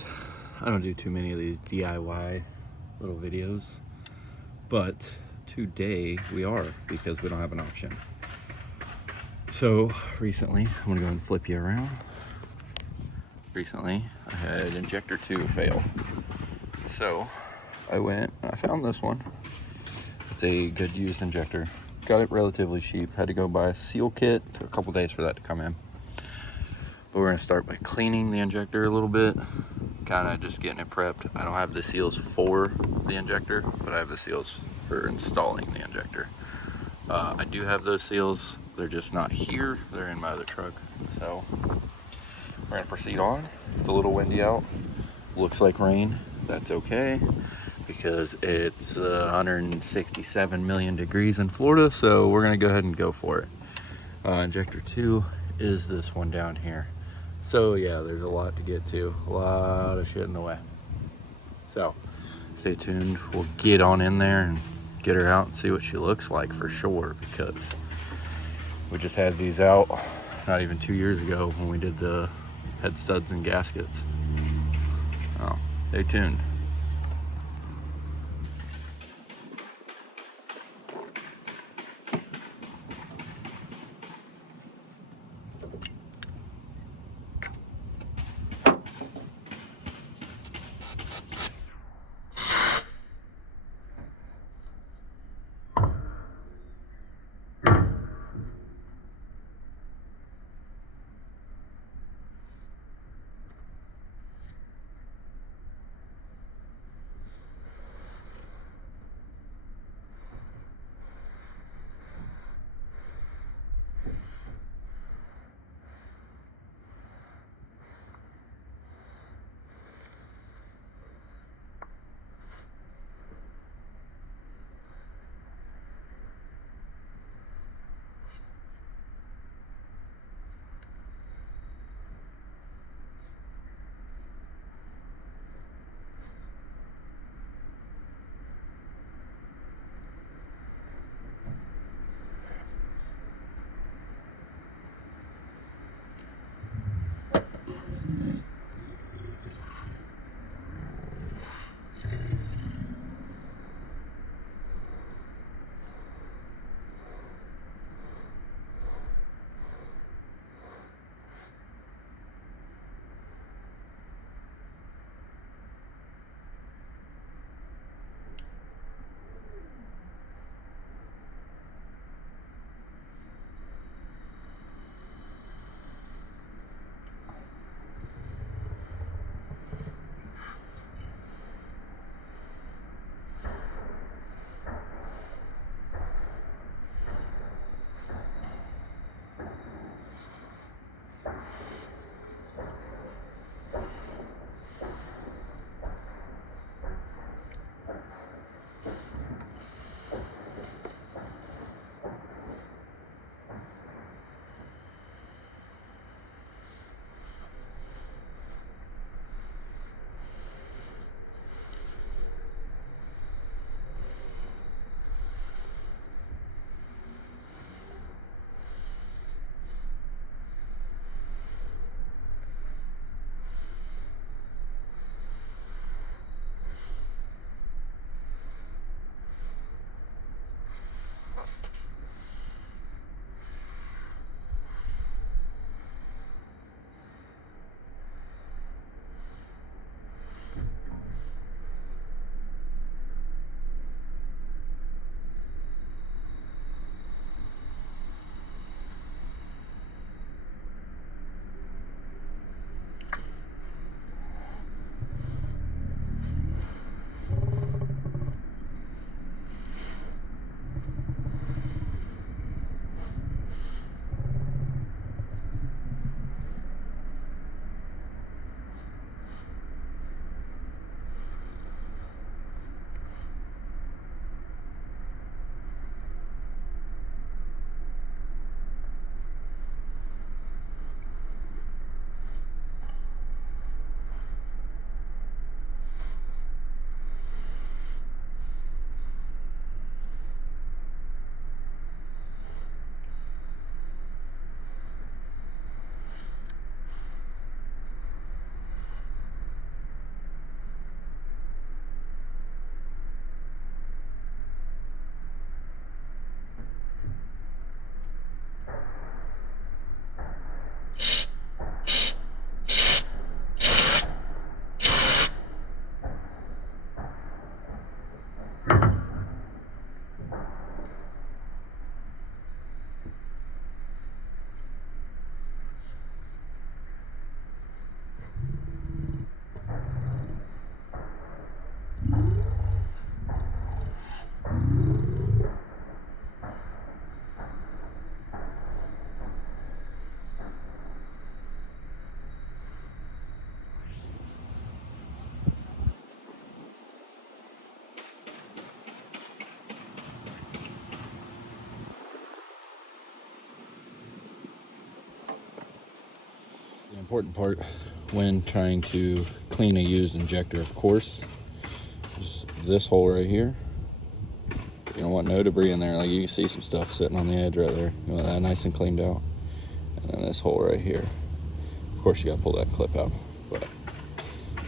guys, I don't do too many of these DIY little videos, but today we are, because we don't have an option. So recently, I'm gonna go and flip you around. Recently, I had injector 2 fail. So I went and I found this one. It's a good used injector. Got it relatively cheap. Had to go buy a seal kit. Took a couple days for that to come in. But we're gonna start by cleaning the injector a little bit. Kind of just getting it prepped. I don't have the seals for the injector, but I have the seals for installing the injector. I do have those seals. They're just not here. They're in my other truck. So we're gonna proceed on. It's a little windy out. Looks like rain. That's okay, because it's 167 million degrees in Florida, so we're gonna go ahead and go for it. Injector 2 is this one down here. So yeah, there's a lot to get to, a lot of shit in the way. So stay tuned, we'll get on in there and get her out and see what she looks like for sure, because we just had these out not even 2 years ago when we did the head studs and gaskets. Oh, stay tuned. important part when trying to clean a used injector, of course, is this hole right here. You don't want no debris in there. Like, you can see some stuff sitting on the edge right there. You want that nice and cleaned out. And then this hole right here. Of course, you gotta pull that clip out. But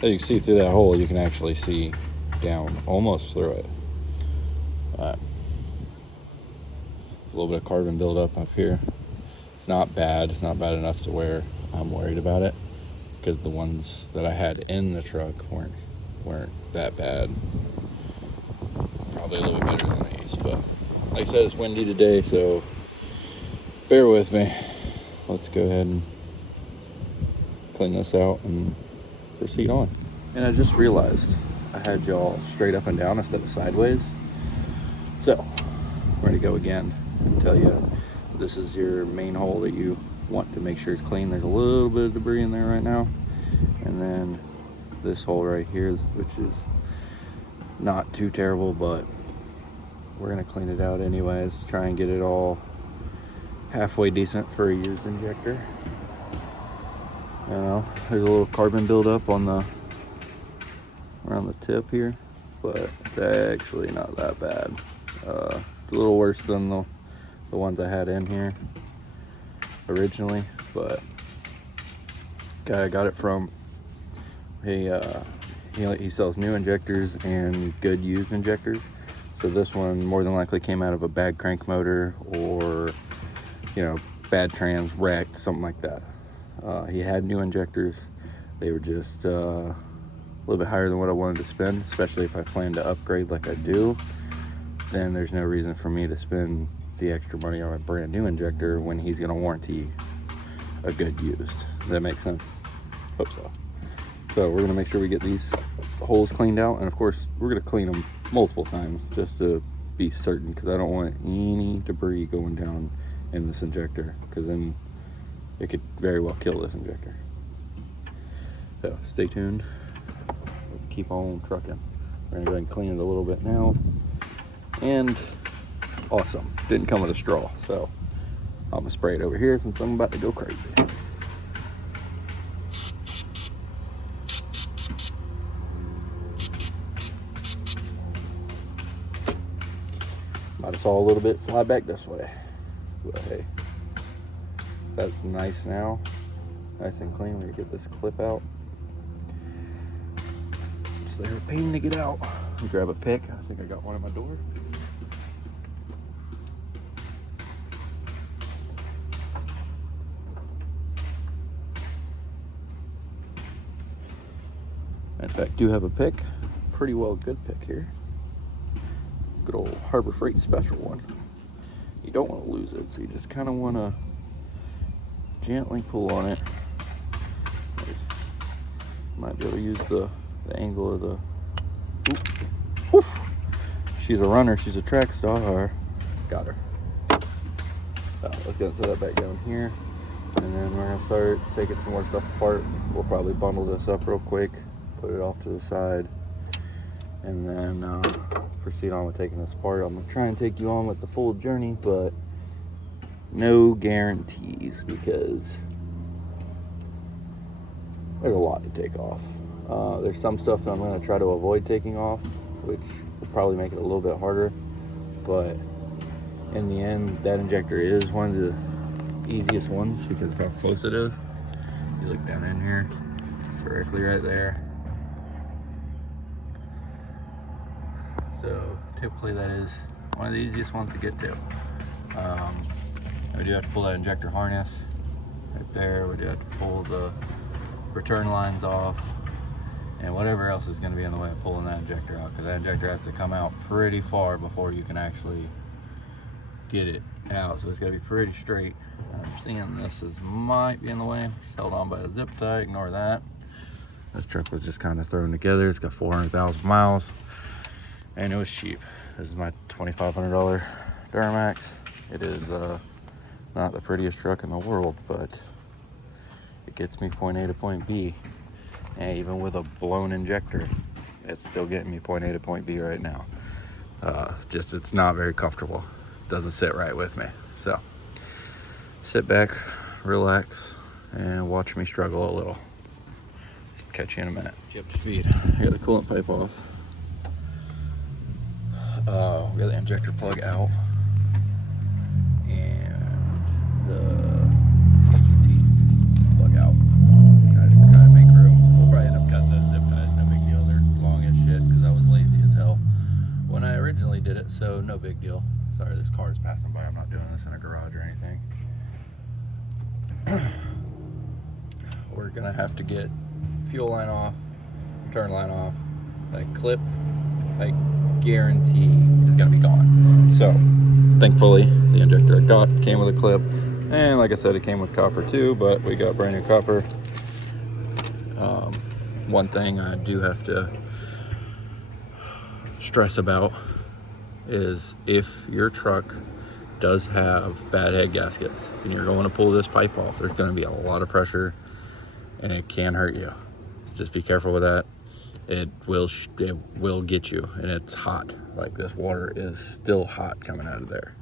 as you can see through that hole, you can actually see down almost through it. A little bit of carbon buildup up here. It's not bad. It's not bad enough to where I'm worried about it, because the ones that I had in the truck weren't that bad. Probably a little bit better than these, but like I said, it's windy today, so bear with me. Let's go ahead and clean this out and proceed on. And I just realized I had y'all straight up and down instead of sideways. So we're gonna go again and tell you this is your main hole that you want to make sure it's clean. There's a little bit of debris in there right now. And then this hole right here, which is not too terrible, but we're gonna clean it out anyways, try and get it all halfway decent for a used injector. You know, there's a little carbon buildup on the around the tip here, but it's actually not that bad. It's a little worse than the ones I had in here originally, but guy I got it from, he sells new injectors and good used injectors. So this one more than likely came out of a bad crank motor, or bad trans, wrecked, something like that. He had new injectors. They were just a little bit higher than what I wanted to spend, especially if I plan to upgrade like I do. Then there's no reason for me to spend the extra money on a brand new injector when he's going to warranty a good used. Does that make sense? Hope so. So we're going to make sure we get these holes cleaned out, and of course we're going to clean them multiple times just to be certain, because I don't want any debris going down in this injector, because then it could very well kill this injector. So stay tuned. Let's keep on trucking. We're going to go ahead and clean it a little bit now. And awesome, didn't come with a straw, so I'm gonna spray it over here since I'm about to go crazy. Might have saw a little bit fly back this way, but hey, that's nice now, nice and clean. We're gonna get this clip out. It's they're a pain to get out. Grab a pick. I think I got one at my door. In fact, do have a pick. Pretty well good pick here. Good old Harbor Freight special one. You don't want to lose it, so you just kind of want to gently pull on it. Might be able to use the angle of the... Oop. Oof. She's a runner. She's a track star. Got her. Let's go and set that back down here. And then we're going to start taking some more stuff apart. We'll probably bundle this up real quick, put it off to the side, and then proceed on with taking this apart. I'm going to try and take you on with the full journey, but no guarantees, because there's a lot to take off. There's some stuff that I'm going to try to avoid taking off, which will probably make it a little bit harder, but in the end, that injector is one of the easiest ones because of how close it is. You look down in here, directly right there. So typically that is one of the easiest ones to get to. We do have to pull that injector harness right there. We do have to pull the return lines off, and whatever else is going to be in the way of pulling that injector out, because that injector has to come out pretty far before you can actually get it out. So it's got to be pretty straight. I'm seeing this might be in the way. Just held on by a zip tie. Ignore that. This truck was just kind of thrown together. It's got 400,000 miles, and it was cheap. This is my $2,500 Duramax. It is not the prettiest truck in the world, but it gets me point A to point B. And even with a blown injector, it's still getting me point A to point B right now. Just it's not very comfortable. Doesn't sit right with me. So sit back, relax, and watch me struggle a little. Just catch you in a minute. Chip speed. I got the coolant pipe off. We got the injector plug out. And the AGT plug out. Trying to make room. We'll probably end up cutting those zip ties. No big deal. They're long as shit because I was lazy as hell when I originally did it, so no big deal. Sorry, this car is passing by. I'm not doing this in a garage or anything. We're gonna have to get fuel line off, return line off. That clip, I guarantee, is gonna be gone. So, thankfully, the injector I got came with a clip, and like I said, it came with copper too. But we got brand new copper. One thing I do have to stress about is if your truck does have bad head gaskets and you're going to pull this pipe off, there's going to be a lot of pressure and it can hurt you. Just be careful with that. It will get you, and it's hot. Like, this water is still hot coming out of there.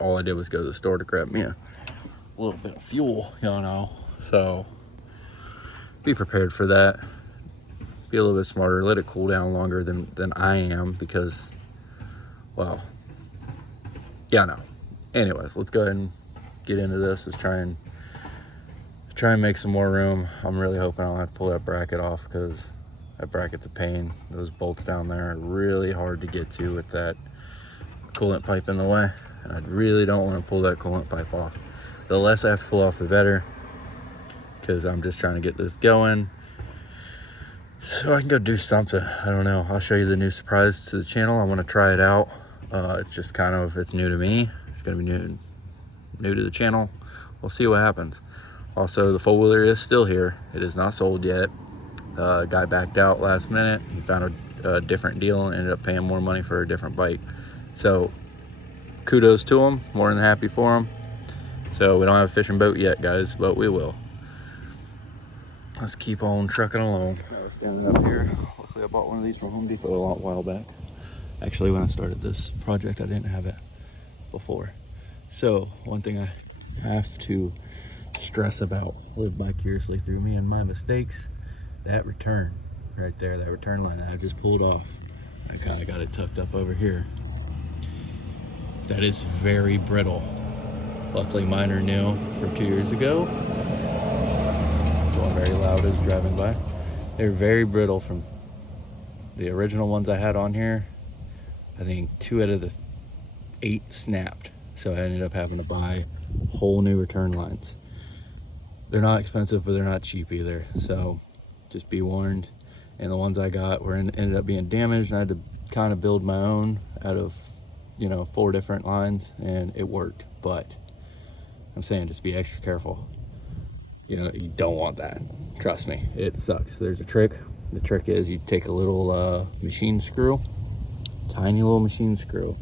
All I did was go to the store to grab me a little bit of fuel, you know. So be prepared for that. Be a little bit smarter. Let it cool down longer than I am, because, well, yeah, no. Anyways, let's go ahead and get into this. Let's try and make some more room. I'm really hoping I don't have to pull that bracket off, because that bracket's a pain. Those bolts down there are really hard to get to with that coolant pipe in the way, and I really don't want to pull that coolant pipe off. The less I have to pull off, the better, because I'm just trying to get this going so I can go do something. I don't know. I'll show you the new surprise to the channel. I want to try it out. It's just kind of, it's new to me. It's going to be new to the channel. We'll see what happens. Also, the four-wheeler is still here. It is not sold yet. Guy backed out last minute. He found a different deal and ended up paying more money for a different bike. So kudos to him. More than happy for him. So we don't have a fishing boat yet, guys, but we will. Let's keep on trucking along. I was standing up here. Luckily, I bought one of these from Home Depot a while back. Actually, when I started this project, I didn't have it before. So one thing I have to stress about, live vicariously through me and my mistakes, that return right there, that return line that I just pulled off, I kind of got it tucked up over here. That is very brittle. Luckily, mine are new from 2 years ago. So I'm very loud as driving by. They're very brittle. From the original ones I had on here, I think 2 out of the 8 snapped. So I ended up having to buy whole new return lines. They're not expensive, but they're not cheap either. So just be warned. And the ones I got ended up being damaged, and I had to kind of build my own out of, 4 different lines, and it worked. But I'm saying, just be extra careful. You don't want that. Trust me, it sucks. There's a trick. The trick is you take a little machine screw, tiny little machine screw.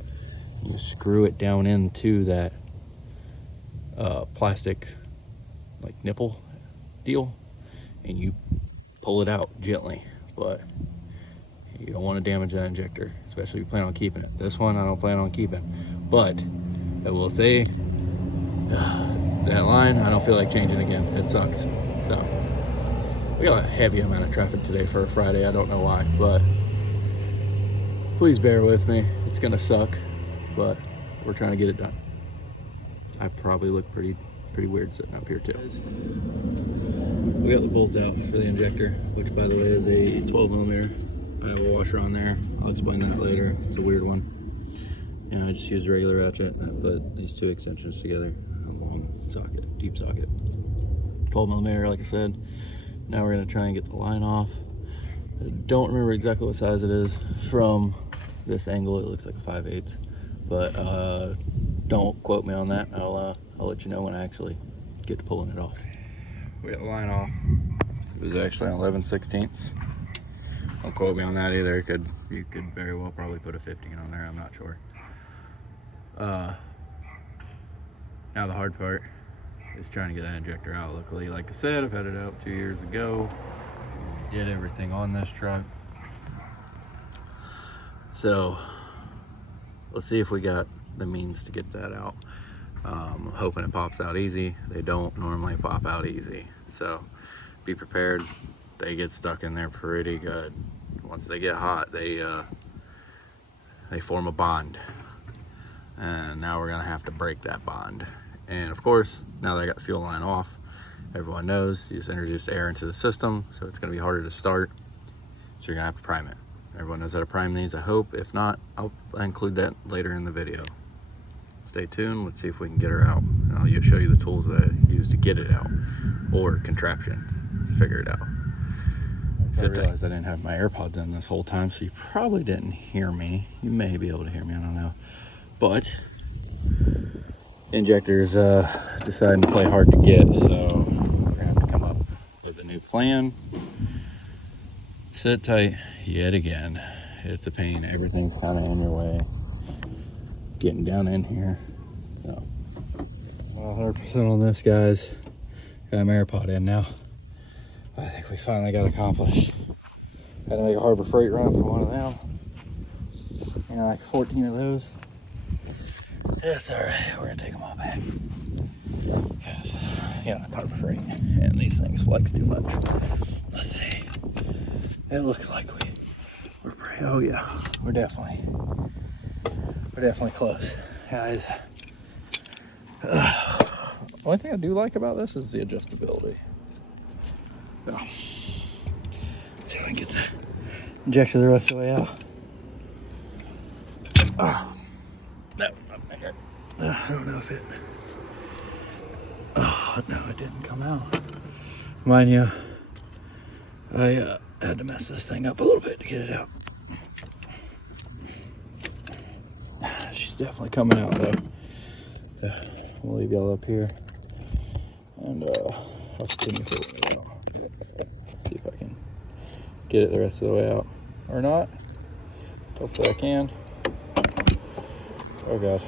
You screw it down into that plastic, like, nipple deal, and you pull it out gently. But you don't want to damage that injector, especially if you plan on keeping it. This one I don't plan on keeping, but I will say that line I don't feel like changing again. It sucks. So we got a heavy amount of traffic today for a Friday. I don't know why, but please bear with me. It's gonna suck, but we're trying to get it done. I probably look pretty weird sitting up here too. We got the bolt out for the injector, which, by the way, is a 12mm. I have a washer on there. I'll explain that later. It's a weird one. I just used a regular ratchet. I put these 2 extensions together. A long socket, deep socket. 12mm, like I said. Now we're gonna try and get the line off. I don't remember exactly what size it is from this angle. It looks like a 5/8, but don't quote me on that. I'll let you know when I actually get to pulling it off. We got the line off. It was actually an 11/16. Don't quote me on that either. You could very well probably put a 15 on there. I'm not sure. Now the hard part is trying to get that injector out. Luckily, like I said, I've had it out 2 years ago. Did everything on this truck. So let's see if we got the means to get that out. I'm hoping it pops out easy. They don't normally pop out easy. So be prepared. They get stuck in there pretty good. Once they get hot, they form a bond. And now we're gonna have to break that bond. And of course, now that I got the fuel line off, everyone knows you just introduced air into the system, so it's gonna be harder to start. So you're gonna have to prime it. Everyone knows how to prime these, I hope. If not, I'll include that later in the video. Stay tuned, let's see if we can get her out. And I'll show you the tools that I use to get it out, or contraption to figure it out. I realized I didn't have my AirPods in this whole time, so you probably didn't hear me. You may be able to hear me, I don't know. But injector's deciding to play hard to get, so we're gonna have to come up with a new plan. Sit tight yet again. It's a pain. Everything's kind of in your way. Getting down in here. So 100% on this, guys. Got my AirPod in now. I think we finally got accomplished. Had to make a Harbor Freight run for one of them. You know, like 14 of those. That's all right. We're gonna take them all back. Because, you know, it's Harbor Freight, and these things flex too much. Let's see. It looks like we're pretty. Oh yeah, we're definitely close, guys. One thing I do like about this is the adjustability. So, let's see if I can get the injector the rest of the way out. Oh, no, not there. I don't know if it. Oh no, it didn't come out. Mind you, I had to mess this thing up a little bit to get it out. She's definitely coming out though. Yeah, we'll leave y'all up here, and I'll continue pulling it out. See if I can get it the rest of the way out, or not. Hopefully I can. Oh god.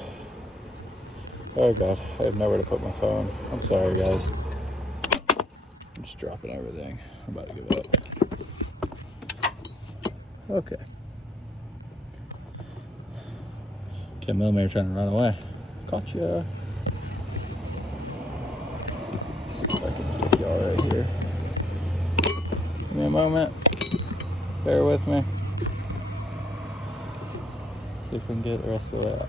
Oh god, I have nowhere to put my phone. I'm sorry guys. I'm just dropping everything. I'm about to give up. Okay. 10mm trying to run away. Gotcha. Let's see if I can stick y'all right here. Give me a moment. Bear with me. See if we can get it the rest of the way out.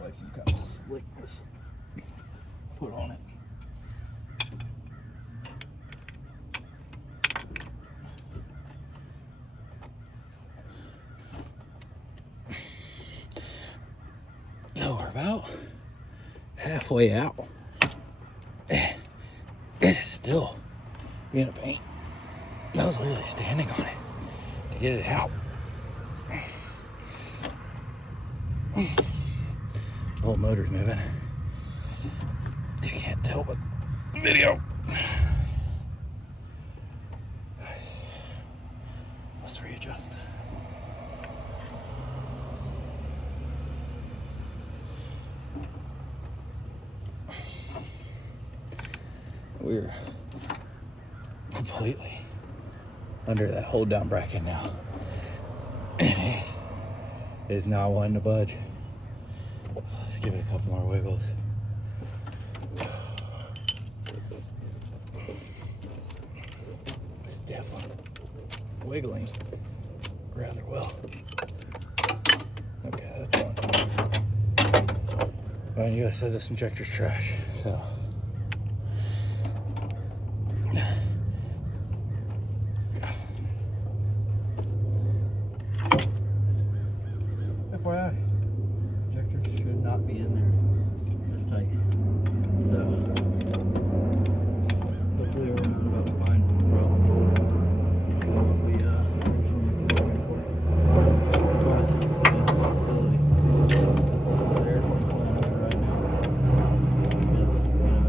Like some kind of slickness put on it. So we're about halfway out. It is still being a pain. I was literally standing on it to get it out. The whole motor's moving. You can't tell but the video. Let's readjust. We're completely under that hold down bracket now. And it is not wanting to budge. Let's give it a couple more wiggles. It's definitely wiggling rather well. Okay, that's on. Mind you, I said this injector's trash, so. FYI, injector should not be in there this tight. So, hopefully we're not about to find problems what we originally going for. But it is a possibility. The airplane's flying over right now. Because, you know,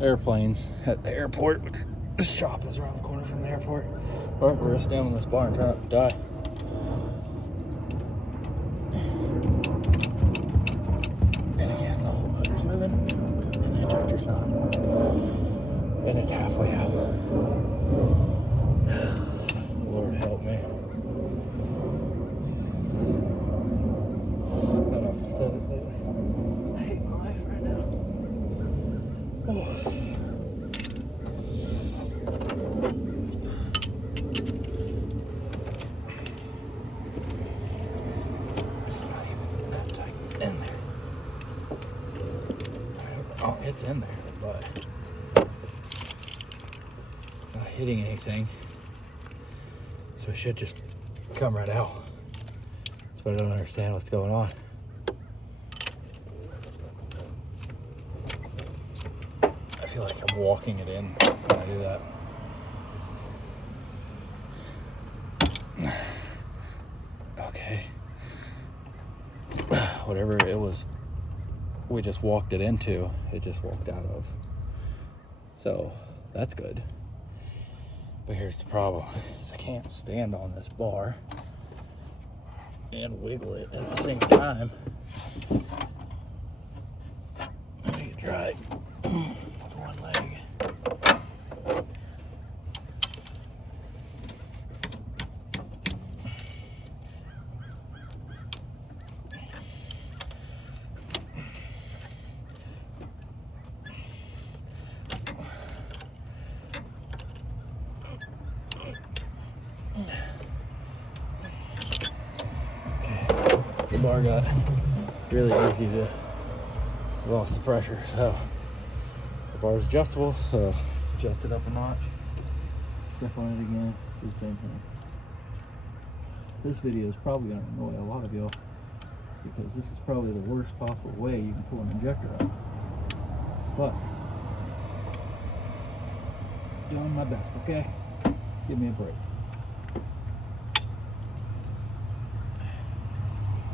airplanes at the airport, which the shop is around the corner from the airport. Alright, we're gonna stand on this bar and try not to die. And again, the whole motor's moving, and the injector's not. And it's halfway out. Lord help me. I don't know if I said it lately. I hate my life right now. Oh. In there. Oh, it's in there, but it's not hitting anything. So it should just come right out. So I don't understand what's going on. I feel like I'm walking it in when I do that. Okay. Whatever it was we just walked it into, it just walked out of. So that's good. But here's the problem, is I can't stand on this bar and wiggle it at the same time. Let me try it with one leg. The bar got really easy to lost the pressure, so the bar is adjustable, so adjust it up a notch, step on it again, do the same thing. This video is probably going to annoy a lot of y'all because this is probably the worst possible way you can pull an injector out, but doing my best, okay? Give me a break.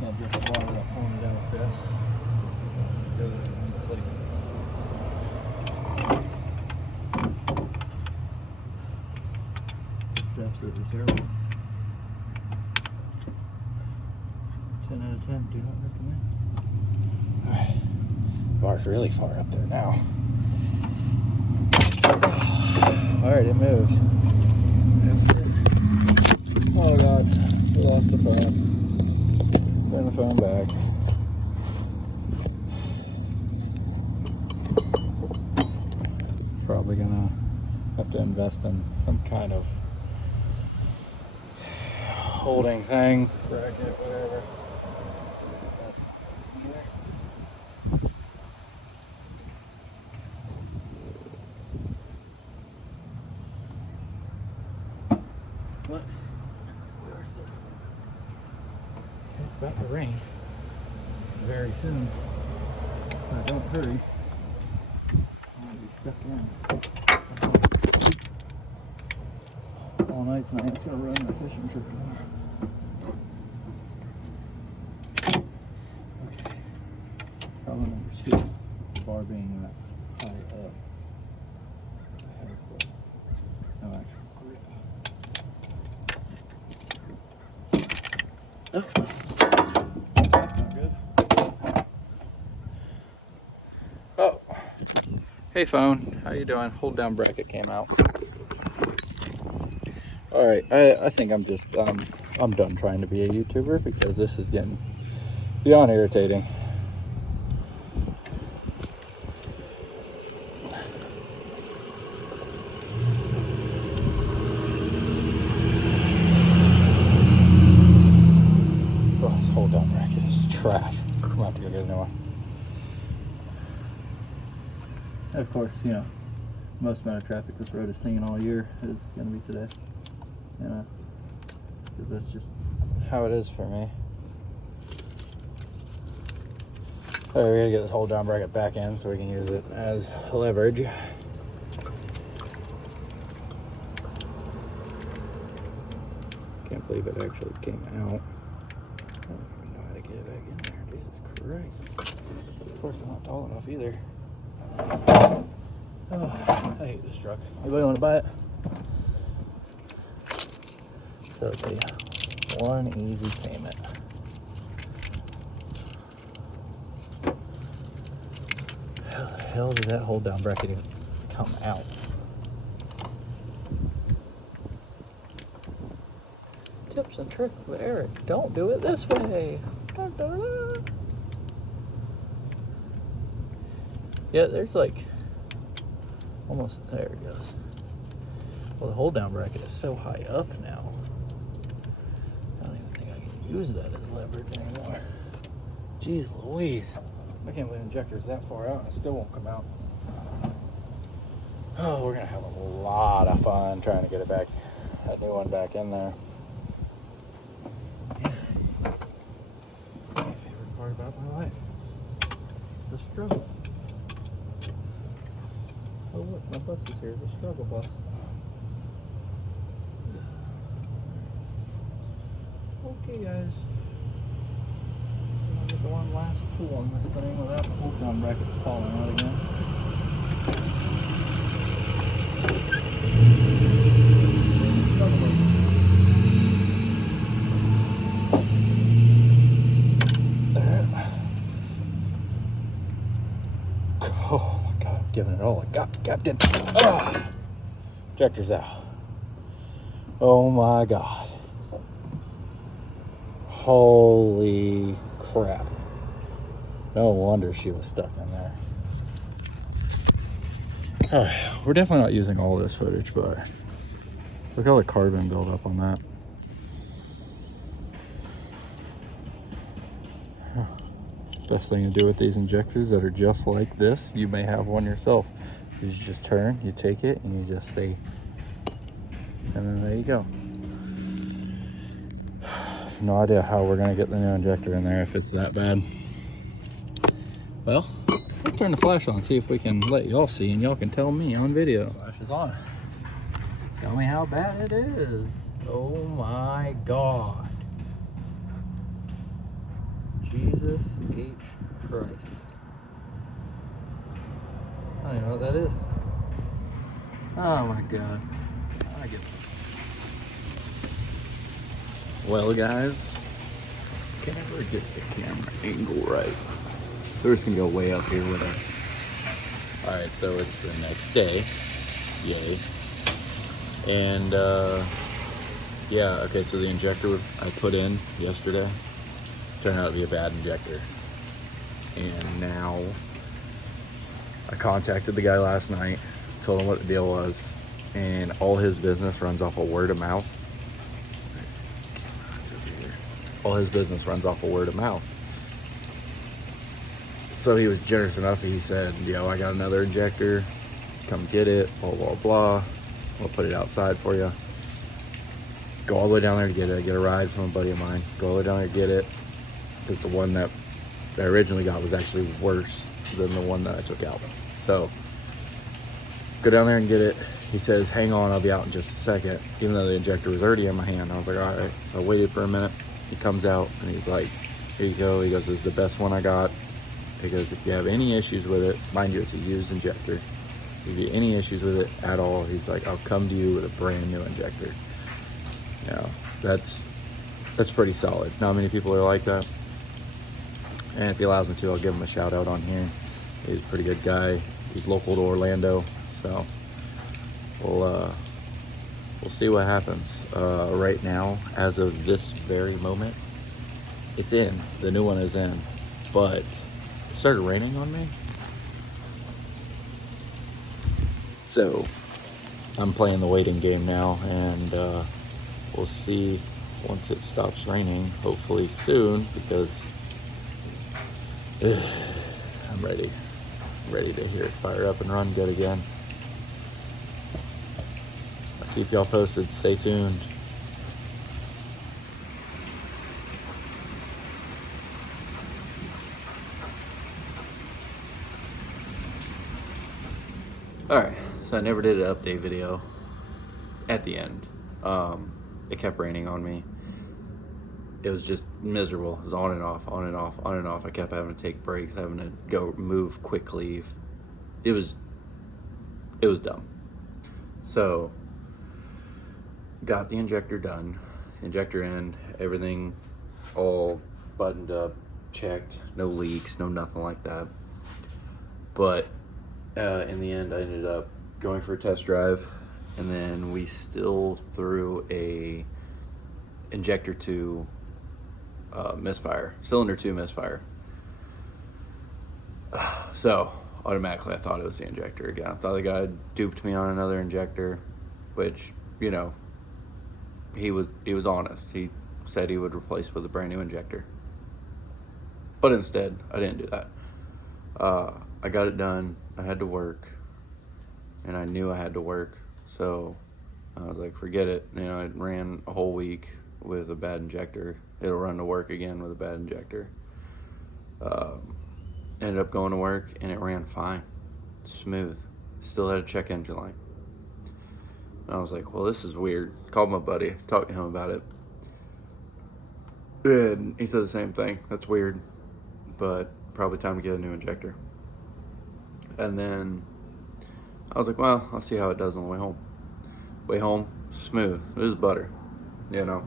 Can't just water up, pulling it out fast. It's absolutely terrible. 10 out of 10, do not recommend. Alright, bar's really far up there now. Alright, it moved. Oh god, we lost the phone. Bring the phone back. Probably gonna have to invest in some kind of holding thing, bracket, whatever. What? It's about to rain very soon. If I don't hurry, I'll be stuck in. All night tonight, it's gonna ruin my fishing trip tomorrow. Okay. Problem number 2, the bar being that high up. I have no actual grip. Oh. Not good. Oh. Hey phone, how you doing? Hold down bracket came out. Alright, I think I'm just, I'm done trying to be a YouTuber because this is getting beyond irritating. Oh, this hold down bracket is trash. I'm gonna have to go get a new one. And of course, you know, most amount of traffic this road is seeing all year is gonna be today. You know, because that's just how it is for me. Alright, we gotta get this hold down bracket back in so we can use it as leverage. Can't believe it actually came out. I don't even know how to get it back in there. Jesus Christ. Of course, I'm not tall enough either. hate this truck. Anybody want to buy it? So it's a one easy payment. How the hell did that hold down bracket even come out? Tips and tricks with Eric. Don't do it this way. Yeah, there's like almost, there it goes. Well, the hold down bracket is so high up now. I don't even think I can use that as leverage anymore. Jeez Louise. I can't believe the injector's that far out and it still won't come out. Oh, we're gonna have a lot of fun trying to get it back, that new one back in there. Yeah. My favorite part about my life. The struggle. Oh look, my bus is here, the struggle bus. Okay guys. I'll get the one last pull on this thing without the hold down bracket falling out again. Oh my god, I'm giving it all I got, Captain. Ah! Injector's out. Oh my god. Holy crap. No wonder she was stuck in there. Alright, we're definitely not using all this footage, but look how the carbon built up on that. Best thing to do with these injectors that are just like this, you may have one yourself, is you just turn, you take it, and you just say, and then there you go. No idea how we're gonna get the new injector in there if it's that bad. Well, let's turn the flash on, see if we can let y'all see and y'all can tell me on video. Flash is on. Tell me how bad it is. Oh my god. Jesus H. Christ. I don't even know what that is. Oh my god. I get it. Well guys, can I ever get the camera angle right? We're just gonna go way up here with it. Alright, so it's the next day. Yay. And yeah, okay, so the injector I put in yesterday turned out to be a bad injector. And now I contacted the guy last night, told him what the deal was, and all his business runs off of word of mouth. All his business runs off of word of mouth. So he was generous enough, he said, yo, I got another injector, come get it, blah, blah, blah. We'll put it outside for you. Go all the way down there to get it. I get a ride from a buddy of mine. Go all the way down there to get it. Because the one that I originally got was actually worse than the one that I took out. So, go down there and get it. He says, hang on, I'll be out in just a second. Even though the injector was already in my hand. I was like, all right. So I waited for a minute. He comes out and he's like, here you go. He goes, this is the best one I got. He goes, if you have any issues with it, mind you, it's a used injector. If you have any issues with it at all, he's like, I'll come to you with a brand new injector. You know, that's pretty solid. Not many people are like that. And if he allows me to, I'll give him a shout out on here. He's a pretty good guy. He's local to Orlando. So we'll see what happens. Right now, as of this very moment, it's in. The new one is in. But it started raining on me. So I'm playing the waiting game now, and we'll see once it stops raining, hopefully soon, because I'm ready to hear it fire up and run good again. I'll keep y'all posted. Stay tuned. Alright, so I never did an update video at the end. It kept raining on me. It was just miserable. It was on and off, on and off, on and off. I kept having to take breaks, having to go move quickly. It was dumb. So, got the injector done, injector in, everything all buttoned up, checked, no leaks, no nothing like that. But in the end, I ended up going for a test drive, and then we still threw a injector 2 misfire, cylinder 2 misfire. So automatically I thought it was the injector again. I thought the guy had duped me on another injector, which, you know, he was honest. He said he would replace with a brand new injector. But instead, I didn't do that. I got it done. I had to work, and I knew I had to work, so I was like, forget it. You know, I ran a whole week with a bad injector. It'll run to work again with a bad injector. Ended up going to work, and it ran fine, smooth. Still had a check engine light. And I was like, well, this is weird. Called my buddy, talked to him about it. And he said the same thing. That's weird, but probably time to get a new injector. And then I was like, well, I'll see how it does on the way home. Way home, smooth. It was butter. You know,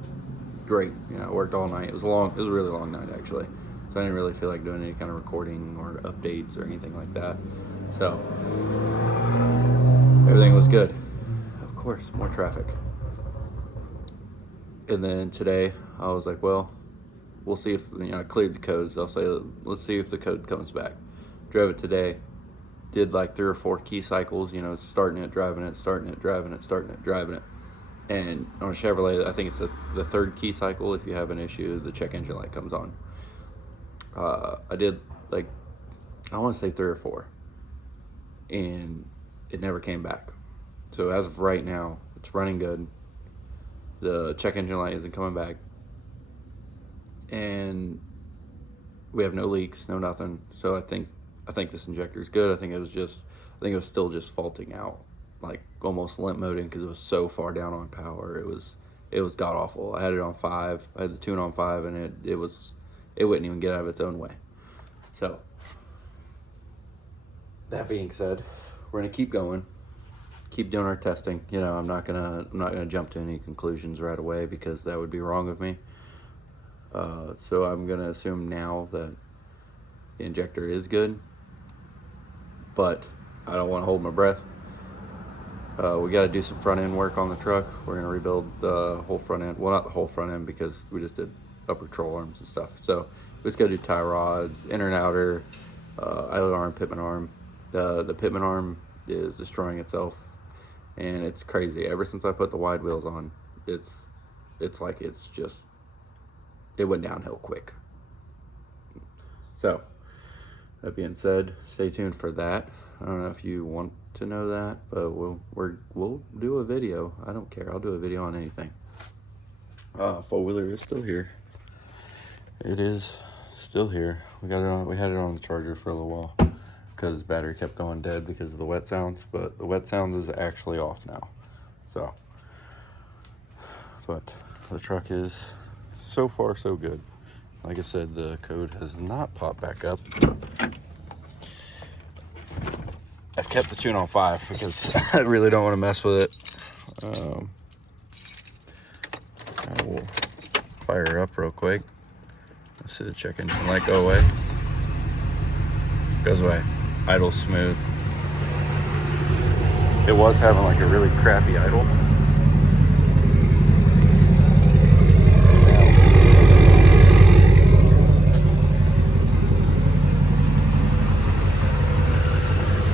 great. You know, I worked all night. It was a really long night, actually. So I didn't really feel like doing any kind of recording or updates or anything like that. So everything was good. Of course, more traffic. And then today I was like, well, we'll see if, you know, I cleared the codes. I'll say, let's see if the code comes back. Drove it today. Did like 3 or 4 key cycles, you know, starting it, driving it, starting it, driving it, starting it, driving it. And on a Chevrolet, I think it's the 3rd key cycle. If you have an issue, the check engine light comes on. I did like, I want to say 3 or 4, and it never came back. So as of right now, it's running good. The check engine light isn't coming back, and we have no leaks, no nothing. So I think this injector is good. I think it was still just faulting out, like almost limp moding, because it was so far down on power. It was god awful. I had it on 5. I had the tune on 5, and it wouldn't even get out of its own way. So that being said, we're gonna keep going, keep doing our testing. You know, I'm not gonna jump to any conclusions right away, because that would be wrong of me. So I'm gonna assume now that the injector is good, but I don't want to hold my breath. We got to do some front end work on the truck. We're gonna rebuild the whole front end. Well, not the whole front end, because we just did upper control arms and stuff. So we just got to do tie rods, inner and outer, idler arm, pitman arm. The pitman arm is destroying itself, and it's crazy. Ever since I put the wide wheels on, it's like it went downhill quick. So that being said, stay tuned for that. I don't know if you want to know that, but we'll do a video. I don't care. I'll do a video on anything. Four-wheeler is still here. It is still here. We had it on the charger for a little while, because the battery kept going dead because of the wet sounds, but the wet sounds is actually off now. So, but the truck is, so far so good. Like I said, the code has not popped back up. I've kept the tune on 5 because I really don't want to mess with it. I will fire her up real quick. Let's see the check engine light go away. Goes away. Idle smooth. It was having like a really crappy idle.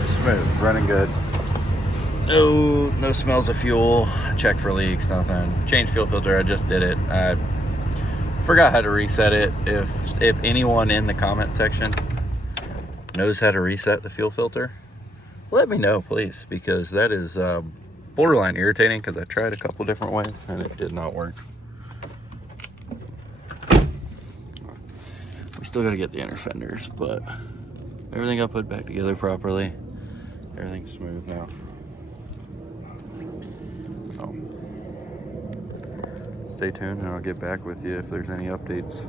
Smooth, running good. No smells of fuel. Check for leaks, nothing. Changed fuel filter, I just did it. I forgot how to reset it. If anyone in the comment section knows how to reset the fuel filter, let me know, please, because that is borderline irritating, because I tried a couple different ways and it did not work. We still got to get the inner fenders, but everything got put back together properly. Everything's smooth now. So stay tuned and I'll get back with you if there's any updates.